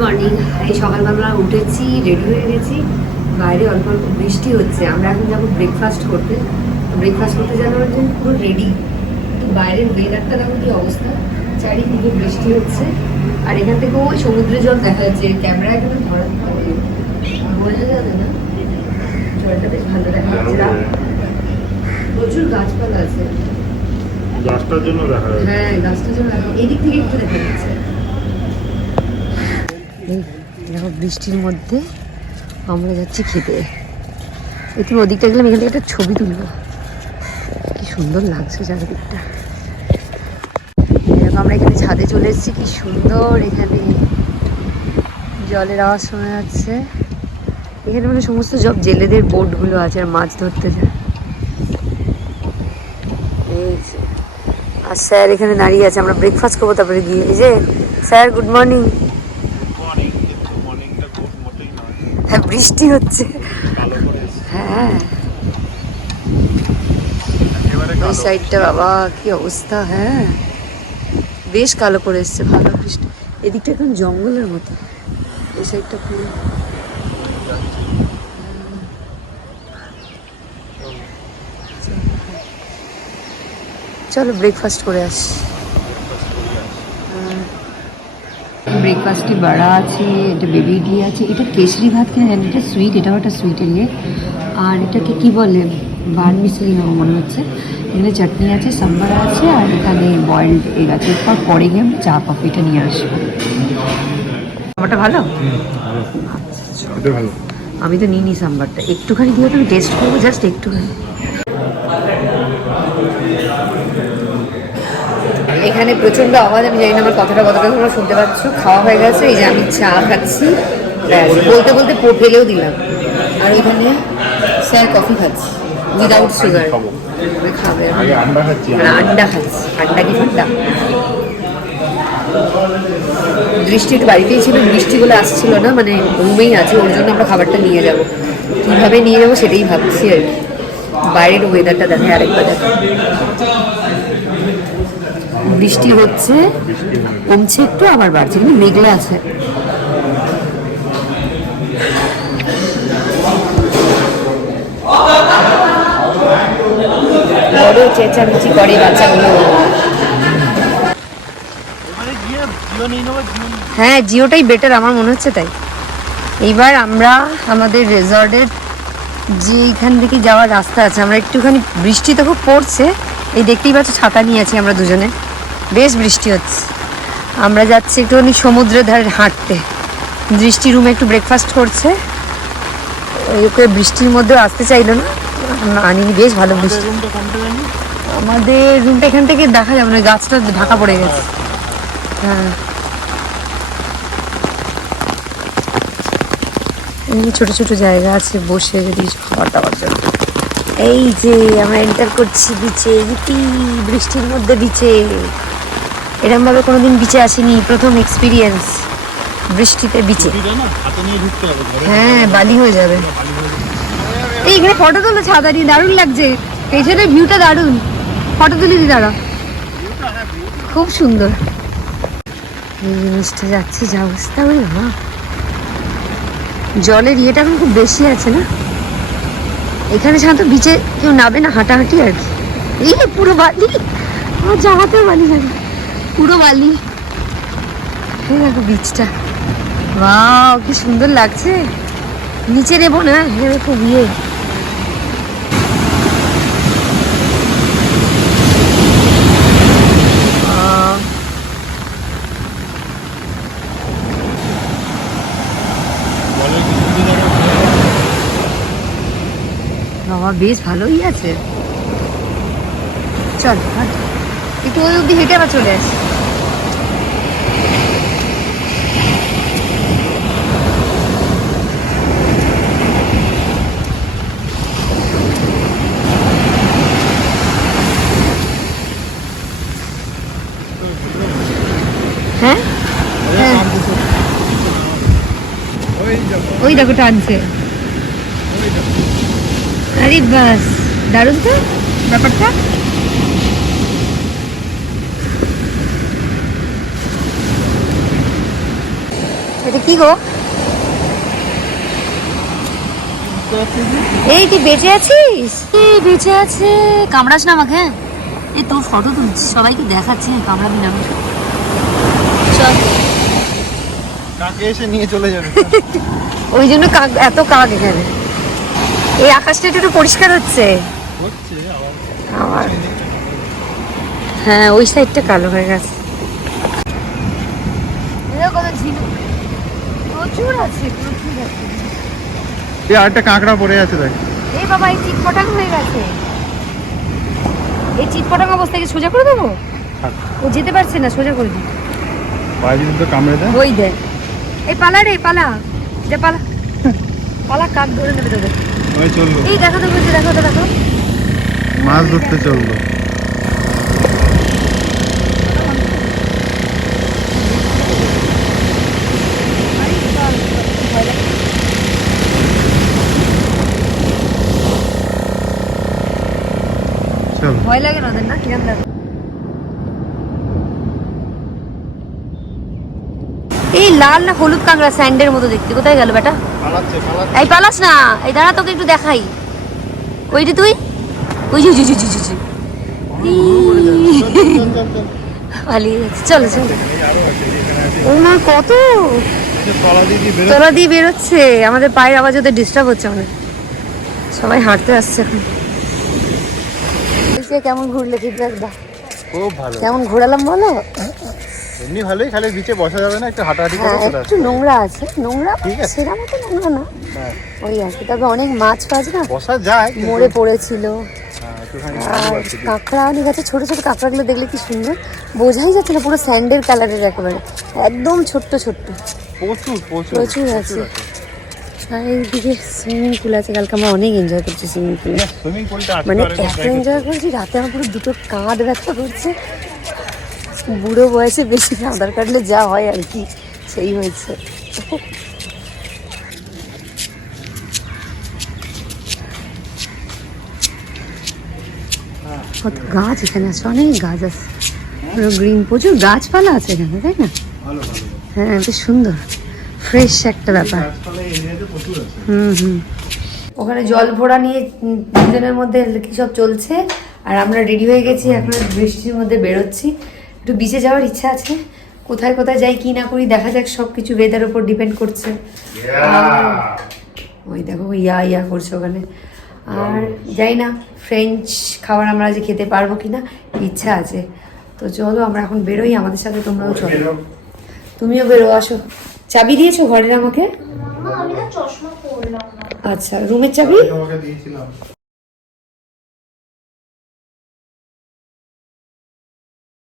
Morning. এই সকালবেলা উঠেছি, রেডি হয়ে গেছি, বাইরে অল্প অল্প বৃষ্টি হচ্ছে। আমরা এখন যাবো ব্রেকফাস্ট করতে যাওয়ার জন্য পুরো রেডি। বাইরের ওয়েদারটা দেখো কি অবস্থা, চারিদিকে বৃষ্টি হচ্ছে। আর এখান থেকে ওই সমুদ্রের জল দেখা যাচ্ছে, ক্যামেরা এখানে ধরা বোঝা যাবে না, জলটা বেশ ভালো দেখা যাচ্ছে। প্রচুর গাছপালা আছে, গাছটার জন্য দেখা যাচ্ছে। হ্যাঁ গাছটার জন্য এদিক থেকে একটু দেখা যাচ্ছে। দেখো বৃষ্টির মধ্যে আমরা যাচ্ছি খেতে। একটু ওদিকটা গেলাম, এখান থেকে একটা ছবি তুলবো। কি সুন্দর লাগছে চারিদিকটা। এরকম আমরা এখানে ছাদে চলে এসেছি, কি সুন্দর। এখানে জলের আওয়াজ শোনা যাচ্ছে। এখানে মানে সমস্ত সব জেলেদের বোটগুলো আছে আর মাছ ধরতে যায়। আর স্যার এখানে দাঁড়িয়ে আছে, আমরা ব্রেকফাস্ট করবো তারপরে গিয়ে। এই যে স্যার, গুড মর্নিং। হ্যাঁ বৃষ্টি হচ্ছে, হ্যাঁ ওই সাইডটা বাবা কি অবস্থা। হ্যাঁ বেশ কালো করে এসছে, ভালো বৃষ্টি। এদিকটা এখন জঙ্গলের মতো, এই সাইডটা পুরো। চলো ব্রেকফাস্ট করে আসি। ব্রেকফাস্টে বড়া আছে, এটা বেবি ইডলি আছে, এটা কেশরি ভাত কিনা জানি, এটা সুইট, এটাও একটা সুইটের ইয়ে। আর এটাকে কি বলে, বার্মিসলি আমার মনে হচ্ছে। এখানে চাটনি আছে, সাম্বার আছে, আর এখানে বয়েলড এগ আছে। এরপর পরে গিয়ে আমরা চা কফিটা নিয়ে আসবো। সাম্বারটা ভালো? এটা ভালো। আমি তো নিই নি সাম্বারটা, একটুখানি দিয়ে আমি টেস্ট করবো, জাস্ট একটুখানি। এখানে প্রচণ্ড আওয়াজ, আমি জানি না আমার কথাটা কতটা তোমরা শুনতে পাচ্ছ। খাওয়া হয়ে গেছে, এই যে আমি চা খাচ্ছি, বলতে বলতে ফেলেও দিলাম। আর ওইখানে স্যার কফি খাচ্ছি উইদাউট সুগার। খাবে আন্ডা খাচ্ছি, আন্ডা কি ঠান্ডা। দৃষ্টি একটু বাড়িতেই ছিল, বৃষ্টি বলে আসছিল না, মানে রুমেই আছে, ওর জন্য আমরা খাবারটা নিয়ে যাবো। কীভাবে নিয়ে যাবো সেটাই ভাবছি আর কি। বাইরের ওয়েদারটা দেখে আরেকবার দেখো, বৃষ্টি হচ্ছে, কমছে একটু আবার বাড়ছে, কিন্তু মেঘলা আছে। বড় চেঁচামেচি করে বাচ্চাগুলো। হ্যাঁ জিওটাই বেটার আমার মনে হচ্ছে তাই। এইবার আমরা আমাদের রিসর্টের যে এইখান থেকে যাওয়ার রাস্তা আছে, আমরা একটুখানি, বৃষ্টি তো খুব পড়ছে, এই দেখতেই পাচ্ছ ছাতা নিয়ে আছি আমরা দুজনে, বেশ বৃষ্টি হচ্ছে। আমরা যাচ্ছি একটুখানি সমুদ্রের ধারে হাঁটতে। দৃষ্টি রুমে একটু ব্রেকফাস্ট করছে, ওকে বৃষ্টির মধ্যেও আসতে চাইলো না, আনিনি। বেশ ভালো বৃষ্টি। আমাদের রুমটা এখান থেকে দেখা যাবে না, গাছটা ঢাকা পড়ে গেছে। হ্যাঁ এমনি ছোট ছোট জায়গা আছে বসে যদি খাবার দাবার জন্য। এই যে আমরা এন্টার করছি বিচে, বৃষ্টির মধ্যে বিচে। এরকম ভাবে কোনোদিন বিচে আসিনি, প্রথম এক্সপিরিয়েন্স বৃষ্টিতে বিচে। হ্যাঁ বালি হয়ে যাবে। এইখানে ফটো তোলো ছাতা নিয়ে, দারুণ লাগছে, পেছনের ভিউটা দারুণ। ফটো তুলে দি দাঁড়া, খুব সুন্দর। এই জিনিসটা যাচ্ছে যা অবস্থা, ওই মা জলের ইয়েটা এখন খুব বেশি আছে না এখানে। সাধারণত বিচে কেউ নাবে না, হাঁটাহাঁটি আর কি। এই পুরো বালি, আমার জামাতেও বালি লাগে, পুরো বালি। এই দেখো বিচটা, ওয়াও কি সুন্দর লাগছে। নিচে নেবো না, খুব ইয়ে। বাবা বেশ ভালোই আছে। চল একটু ওই অব্দি হেঁটে আবার চলে আসি। হ্যাঁ হ্যাঁ ওই দেখো টানছে। আরে বাস দারুণ তো ব্যাপারটা। এটা কি গো? এই তুই বেঁচে আছিস? এই বেঁচে আছে, কামড়াস না আমাকে। এই তোর ফটো তুলছি, সবাইকে দেখাচ্ছি, কামড়াবি না। চল, কাকে এসে নিয়ে চলে যাবে। ওই জন্য কাক, এত কাক এখানে। এই আকাশটা একটু পরিষ্কার হচ্ছে আবার। হ্যাঁ, ওই সাইডটা কালো হয়ে গেছে। কত ঝিনুক, প্রচুর আছে, প্রচুর আছে। এই আরেকটা কাঁকড়া পড়ে আছে দেখ। এই বাবা, এই চিটপটাং হয়ে গেছে। এই চিটপটাং অবস্থাকে সোজা করে দেবো? ও যেতে পারছে না, সোজা করে দিই। পায়ে যদি তো কামড়ে দেয়। ওই দেখ, এই পালা রে, পালা, যা পালা, পালা, কাক ধরে নেবে তোদের। ওই চললো, এই দেখো তো, বলছি, দেখো তো, দেখো মাছ ধরতে চললো। চল, ভয় লাগে না ওদের, না কিরম লাগে? এই লাল না হলুদ কাঁকড়া, স্যান্ডের মতো দেখতে, কোথায় গেল বেটা? পালাচ্ছে, পালাচ্ছে। এই পালাস না, এই দাঁড়া, তোকে একটু দেখাই। ওই যে তুই, ওই যে পালিয়ে যাচ্ছে। চলো চলো, ও মা কত তলা দিয়ে বেরোচ্ছে। আমাদের পায়ের আওয়াজ ওদের ডিস্টার্ব হচ্ছে অনেক। সবাই হাঁটতে আসছে এখন। কেমন ঘুরলে ফিডব্যাক দাও। খুব ভালো, কেমন ঘোরালাম বলো? এমনি ভালোই, খালি বিচে বসা যাবে না, একটু হাঁটাহাঁটি করে হ্যাঁ, চলে একটু আসবে। নোংরা আছে, নোংরা ঠিক আছে। সেরকম তো নোংরা না, হ্যাঁ, ওই আর কি। তবে অনেক মাছ ফাছ না বসা যায় কিন্তু- মরে পড়েছিল। হ্যাঁ, একটুখানি আর ভালো আছে। কাঁকড়া অনেক আছে, ছোট ছোট কাঁকড়াগুলো দেখলে কি সুন্দর, বোঝাই যাচ্ছে না, পুরো স্যান্ডেল কালারের একেবারে, একদম ছোট্ট ছোট্ট, প্রচুর প্রচুর প্রচুর আছে। আর এইদিকে সুইমিং পুল আছে, কালকে আমরা অনেক এনজয় করছি সুইমিং পুলে। সুইমিং পুলটা মানে এত এনজয় করছি, রাতে আমার পুরো দুটো কাঁধ ব্যথা করছে। বুড়ো বয়সে বেশি সাঁতার কাটলে যা হয় আর কি, সেই হয়েছে। কত গাছ এখানে আছে, অনেক গাছ আছে, পুরো গ্রিন, প্রচুর গাছপালা আছে এখানে, তাই না? ভালো ভালো, হ্যাঁ, বেশ সুন্দর, ফ্রেশ একটা ব্যাপার। গাছপালা এই এরিয়াতে প্রচুর আছে। হুম। ওখানে জল ভরা নিয়ে দুজনের মধ্যে কি সব চলছে, আর আমরা রেডি হয়ে গেছি, এখন বৃষ্টির মধ্যে বেরোচ্ছি। একটু বিচে যাওয়ার ইচ্ছা আছে, কোথায় কোথায় যাই কি না করি দেখা যাক, সব কিছু ওয়েদার উপর ডিপেন্ড করছে। ওই দেখো ইয়া করছে ওখানে। আর যাই না, ফ্রেঞ্চ খাবার আমরা আজ খেতে পারবো কিনা, ইচ্ছা আছে। তো চলো আমরা এখন বেরোই, আমাদের সাথে তোমরাও চলো। তুমিও বেরো, আসো। চাবি দিয়েছো ঘরের আমাকে? আমি না চশমা পরলাম না। আচ্ছা, রুমের চাবি? তোমাকে দিয়েছিলাম।